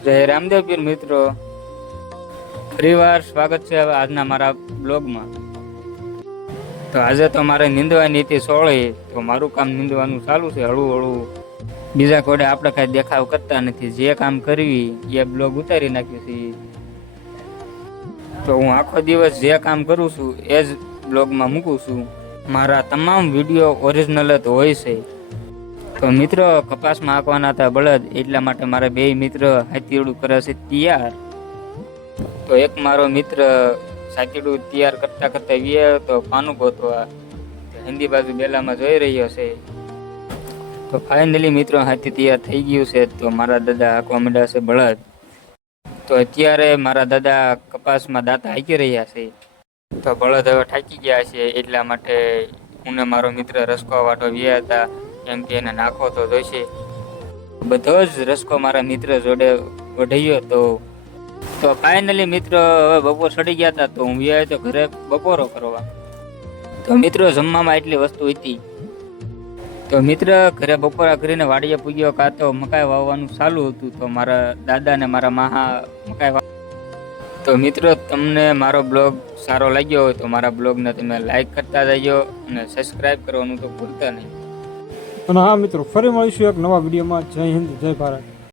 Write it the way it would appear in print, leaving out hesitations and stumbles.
જય રામદેવ પીર મિત્રો, ફરીવાર સ્વાગત છે આજના મારા બ્લોગમાં. તો આજે તો મારે નીંદવાની હતી સોળી, તો મારું કામ નીંદવાનું ચાલુ છે હળવું હળવું. બીજા કોડે આપણે કાંઈ દેખાવ કરતા નથી, જે કામ કરવી એ બ્લોગ ઉતારી નાખ્યું છે. તો હું આખો દિવસ જે કામ કરું છું એ જ બ્લોગમાં મૂકું છું. મારા તમામ વિડીયો ઓરિજિનલ જ હોય છે. તો મિત્રો, કપાસમાં હાંકવાના હતા બળદ, એટલા માટે મારા બે મિત્ર હાથીડું કરે છે તૈયાર. તો એક મારો મિત્ર સાકીડું તૈયાર કરતા કરતા વ્યા તો પાનું ગોતવા હિન્દી બાજુ બેલામાં જોઈ રહ્યો છે. તો ફાઇનલી મિત્રો હાથી તૈયાર થઈ ગયું છે. તો મારા દાદા હાંકવા માંડ્યા છે બળદ. તો અત્યારે મારા દાદા કપાસમાં દાંતા હાંકી રહ્યા છે. તો બળદ હવે થાકી ગયા છે, એટલા માટે હું ને મારો મિત્ર રસકો વાટો વ્યા હતા, કેમ કે એને નાખો તો જોઈશે. બધો જ રસકો મારા મિત્ર જોડે વઢાયો. તો ફાઇનલી મિત્રો હવે બપોર ચડી ગયા હતા, તો હું વ્યા તો ઘરે બપોરો કરવા. તો મિત્રો જમવામાં એટલી વસ્તુ હતી. તો મિત્ર ઘરે બપોરા કરીને વાડીએ પૂગ્યો, કાં તો મકાઈ વાવવાનું ચાલુ હતું. તો મારા દાદા ને મારા માહા મકાઈ વાવ. તો મિત્રો તમને મારો બ્લોગ સારો લાગ્યો હોય તો મારા બ્લોગને તમે લાઈક કરતા જજો અને સબસ્ક્રાઈબ કરવાનું તો ભૂલતા નહીં. અને હા મિત્રો, ફરી મળીશું એક નવા વિડીયોમાં. જય હિન્દ, જય ભારત.